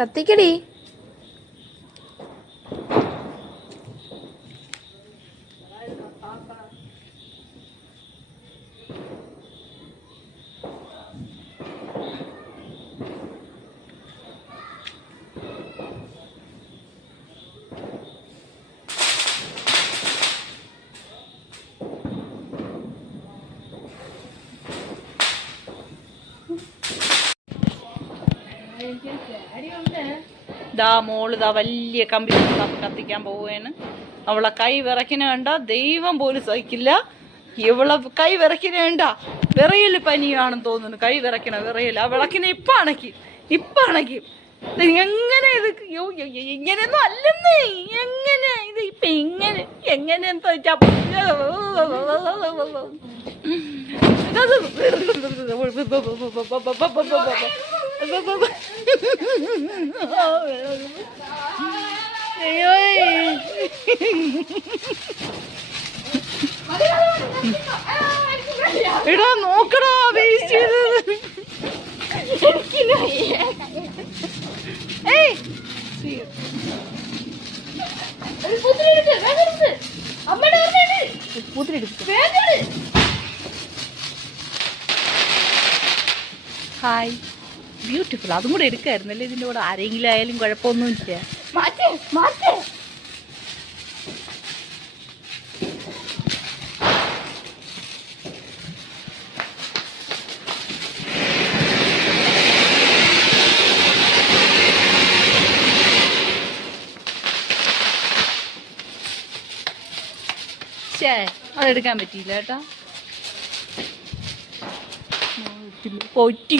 കത്തിക്കടി. ദാ മോള് ദാ വലിയ കമ്പി കത്തിക്കാൻ പോവുകയാണ്. അവളെ കൈ വിറയ്ക്കുന്ന കണ്ട ദൈവം പോലും സഹിക്കില്ല. ഇവളെ കൈ വിറയ്ക്കുന്ന കണ്ട വിറയല് പനിയാണെന്ന് തോന്നുന്നു. കൈ വിറയ്ക്കണ വിറയല്. ആ വിളക്കിനെ ഇപ്പൊ അണക്കി. എങ്ങനെ ഇത് ഇങ്ങനെയൊന്നും അല്ലെന്നേ. എങ്ങനെ ഇത് ഇപ്പൊ എങ്ങനെയെന്ന് വെച്ചാ എടാ നോക്കടാ വേസ്റ്റ് ചെയ്തത്. Hi beautiful. അതും കൂടെ എടുക്കായിരുന്നല്ലേ ഇതിൻ്റെ കൂടെ. ആരെങ്കിലും ആയാലും കുഴപ്പമൊന്നുമില്ല. അതെടുക്കാൻ പറ്റിയില്ല കേട്ടാ. പൊറ്റി